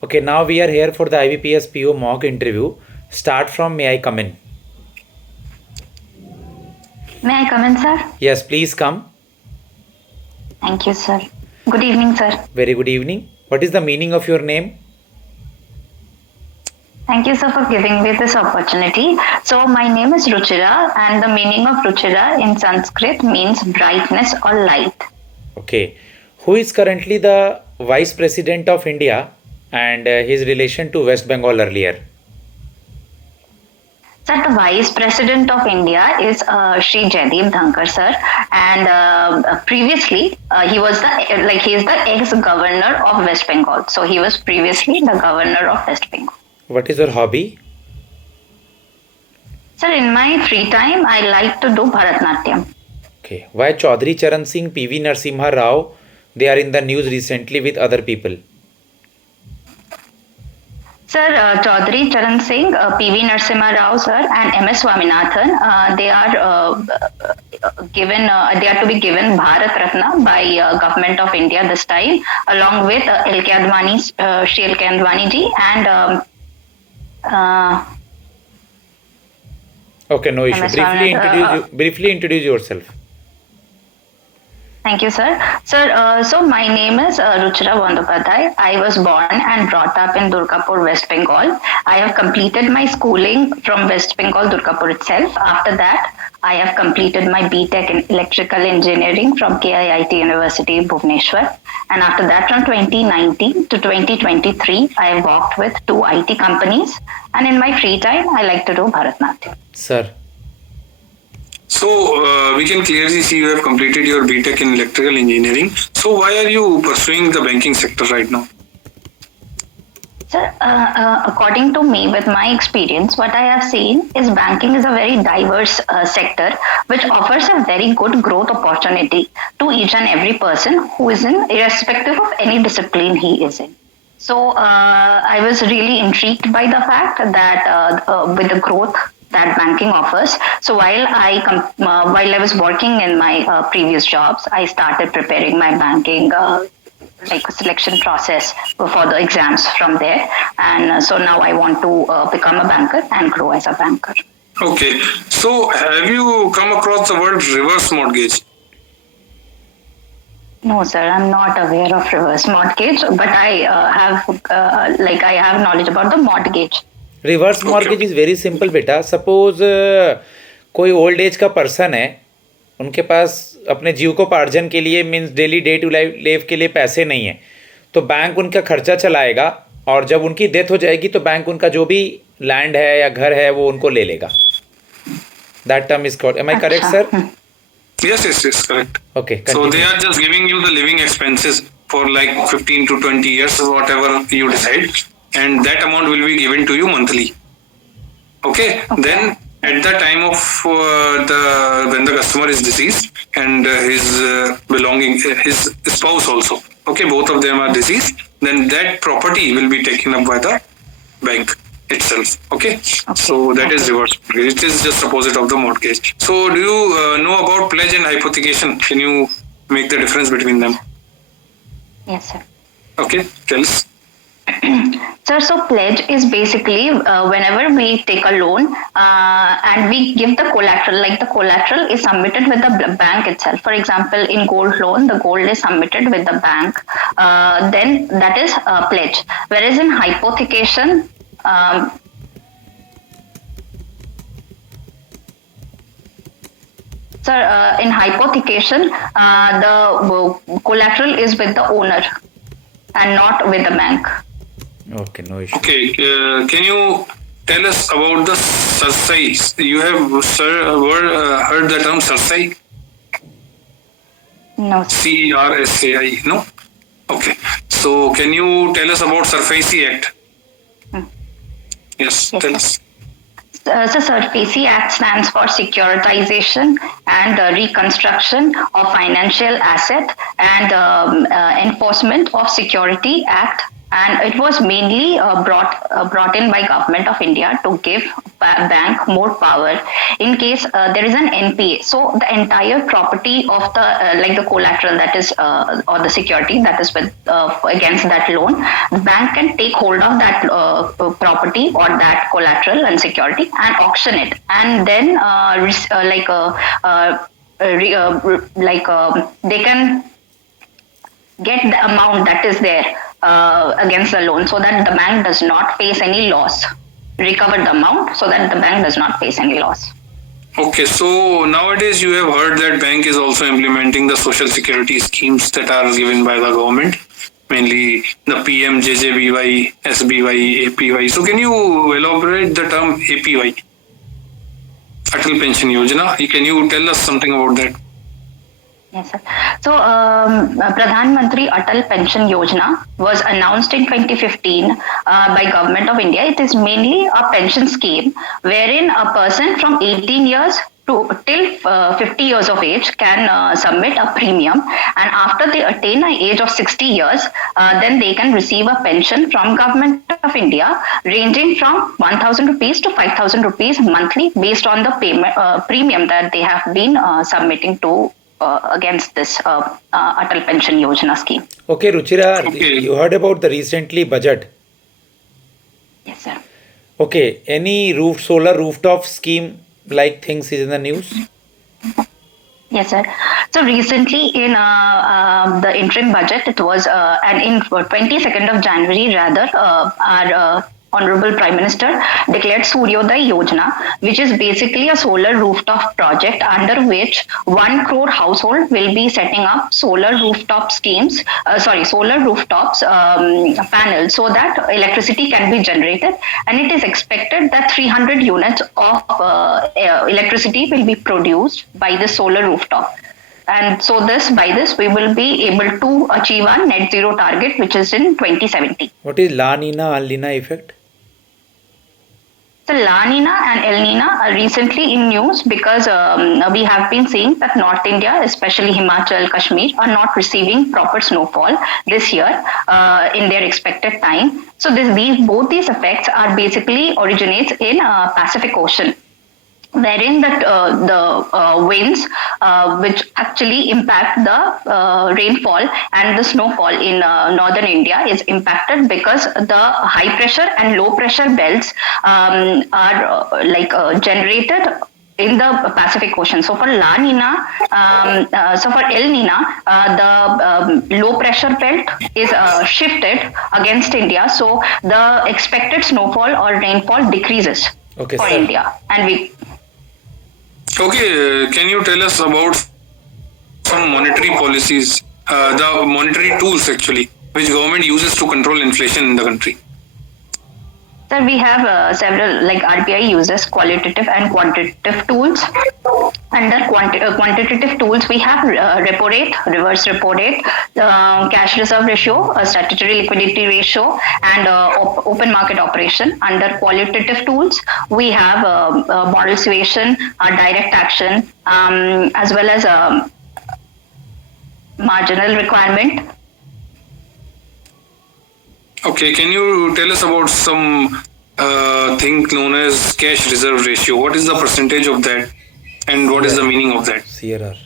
Okay, now we are here for the IBPS PO mock interview. Start from may I come in? May I come in, sir? Yes, please come. Thank you, sir. Good evening, sir. Very good evening. What is the meaning of your name? Thank you, sir, for giving me this opportunity. So, my name is Ruchira, and the meaning of Ruchira in Sanskrit means brightness or light. Okay. Who is currently the Vice President of India and his relation to West Bengal earlier? Sir, the Vice President of India is Shri Jaideep Dhankar, sir, and previously he is the ex-governor of West Bengal. So he was previously the governor of West Bengal. What is your hobby? Sir, in my free time, I like to do Bharatnatyam. Okay. Why Chaudhary Charan Singh, PV Narasimha Rao, they are in the news recently with other people? Sir, Chaudhary Charan Singh, PV Narasimha Rao, sir, and MS Swaminathan, they are to be given Bharat Ratna by Government of India this time, along with Shri L.K. Advani ji and Okay, no issue. Briefly introduce yourself. Thank you, sir. Sir, so my name is Ruchira Bandyopadhyay. I was born and brought up in Durgapur, West Bengal. I have completed my schooling from West Bengal, Durgapur itself. After that, I have completed my BTech in Electrical Engineering from KIIT University, Bhubaneswar. And after that, from 2019 to 2023, I have worked with 2 IT companies. And in my free time, I like to do Bharatnatyam. Sir. So, we can clearly see you have completed your BTech in Electrical Engineering. So, why are you pursuing the banking sector right now? Sir, according to me, with my experience, what I have seen is banking is a very diverse sector which offers a very good growth opportunity to each and every person who is in, irrespective of any discipline he is in. So, I was really intrigued by the fact that with the growth that banking offers. So while I was working in my previous jobs, I started preparing my banking selection process for the exams from there, and so now I want to become a banker and grow as a banker. Okay, so have you come across the word reverse mortgage? No, sir, I'm not aware of reverse mortgage, but I have knowledge about the mortgage. Reverse mortgage is very simple बेटा. Suppose कोई old age का person है, उनके पास अपने जीविकोपार्जन के लिए means daily day to life के लिए पैसे नहीं है, तो बैंक उनका खर्चा चलाएगा और जब उनकी डेथ हो जाएगी तो बैंक उनका जो भी लैंड है या घर है वो उनको ले लेगा. That term is called. Am I correct sir? Yes, correct. Okay. So they are just giving you the living expenses for like 15 to 20 years, whatever you decide. And that amount will be given to you monthly. Okay. Then at the time of when the customer is deceased and his his spouse also, okay, both of them are deceased, then that property will be taken up by the bank itself. Okay. So that is reverse mortgage. It is just opposite of the mortgage. So do you know about pledge and hypothecation? Can you make the difference between them? Yes, sir. Okay, tell us. Sir, so pledge is basically whenever we take a loan and we give the collateral, like the collateral is submitted with the bank itself. For example, in gold loan, the gold is submitted with the bank. Then that is pledge. Whereas in hypothecation, in hypothecation, the collateral is with the owner and not with the bank. Okay, no issue. Okay, can you tell us about the SARSAI? You have heard the term SARSAI? No. CRSAI, no? Okay. So can you tell us about SARFAESI Act? Yes, tell us. So SARFAESI Act stands for Securitization and Reconstruction of Financial Asset and Enforcement of Security Act and it was mainly brought in by government of India to give bank more power in case there is an NPA. So the entire property of the like the collateral that is or the security that is with against that loan, the bank can take hold of that property or that collateral and security and auction it, and then they can get the amount that is there against the loan, so that the bank does not face any loss. Recover the amount so that the bank does not face any loss. Okay, so nowadays you have heard that bank is also implementing the social security schemes that are given by the government, mainly the PM, JJBY, SBY, APY. So can you elaborate the term APY? Atal Pension Yojana. Can you tell us something about that? Yes, sir. So, Pradhan Mantri Atal Pension Yojana was announced in 2015 by Government of India. It is mainly a pension scheme wherein a person from 18 years to till 50 years of age can submit a premium, and after they attain an age of 60 years, then they can receive a pension from Government of India ranging from 1,000 rupees to 5,000 rupees monthly based on the payment premium that they have been submitting to against this Atal Pension Yojana scheme. Okay, Ruchira, you heard about the recently budget. Yes, sir. Okay, any solar rooftop scheme like things is in the news? Yes, sir. So recently in the interim budget, it was, and in 22nd of January rather, our Honorable Prime Minister declared Suryodaya Yojana, which is basically a solar rooftop project under which 1 crore household will be setting up solar rooftop schemes, solar rooftops panels, so that electricity can be generated. And it is expected that 300 units of electricity will be produced by the solar rooftop. And so by this we will be able to achieve our net zero target, which is in 2070. What is La Nina, Al Nina effect? So La Nina and El Nina are recently in news because we have been seeing that North India, especially Himachal, Kashmir, are not receiving proper snowfall this year in their expected time. So both these effects are basically originates in Pacific Ocean, wherein the winds which actually impact the rainfall and the snowfall in northern India is impacted because the high pressure and low pressure belts are generated in the Pacific Ocean. So for La Nina, for El Nina, the low pressure belt is shifted against India, so the expected snowfall or rainfall decreases for India, and Okay, can you tell us about some monetary policies, the monetary tools actually, which government uses to control inflation in the country? Sir, we have several, like RBI uses qualitative and quantitative tools. Under quantitative tools, we have repo rate, reverse repo rate, cash reserve ratio, statutory liquidity ratio, and open market operation. Under qualitative tools, we have model suasion, direct action, as well as marginal requirement. Okay, can you tell us about some thing known as cash reserve ratio? What is the percentage of that, and what is the meaning of that? CRR.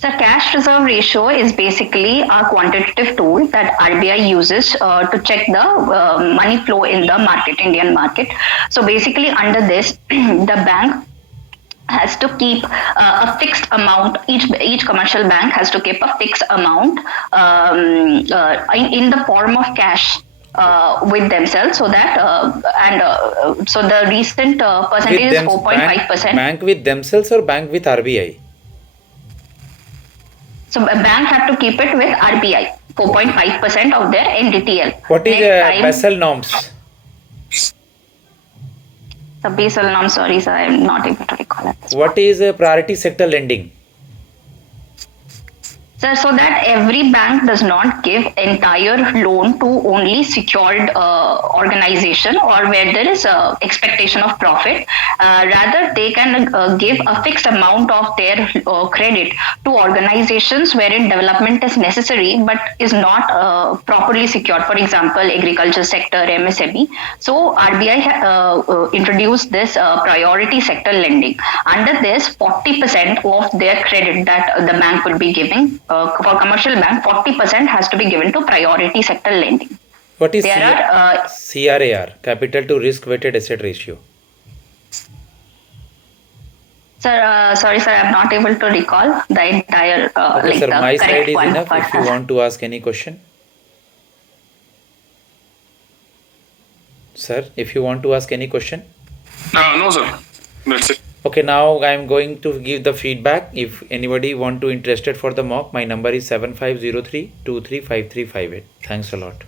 The cash reserve ratio is basically a quantitative tool that RBI uses to check the money flow in the market, Indian market. So basically, under this, the bank has to keep a fixed amount. Each commercial bank has to keep a fixed amount in the form of cash with themselves, so that so the recent percentage is 4.5%. Bank with themselves or bank with RBI? So a bank have to keep it with RBI, 4.5% of their NDTL. What is Basel norms? The Basel norm, sorry sir, I am not able to recall it. What is priority sector lending? Sir, so that every bank does not give entire loan to only secured organization or where there is expectation of profit. Rather, they can give a fixed amount of their credit to organizations wherein development is necessary but is not properly secured. For example, agriculture sector, MSME. So RBI introduced this priority sector lending. Under this, 40% of their credit that the bank will be giving for commercial bank, 40% has to be given to priority sector lending. What is There are CRAR, capital to risk weighted asset ratio? Sir, sorry, sir, I'm not able to recall the entire Okay, sir, the my side correct is one. enough. But If you want to ask any question, sir, if you want to ask any question. No, sir. That's it. Okay, now I'm going to give the feedback. If anybody want to interested for the mock, my number is 7503 235358. Thanks a lot.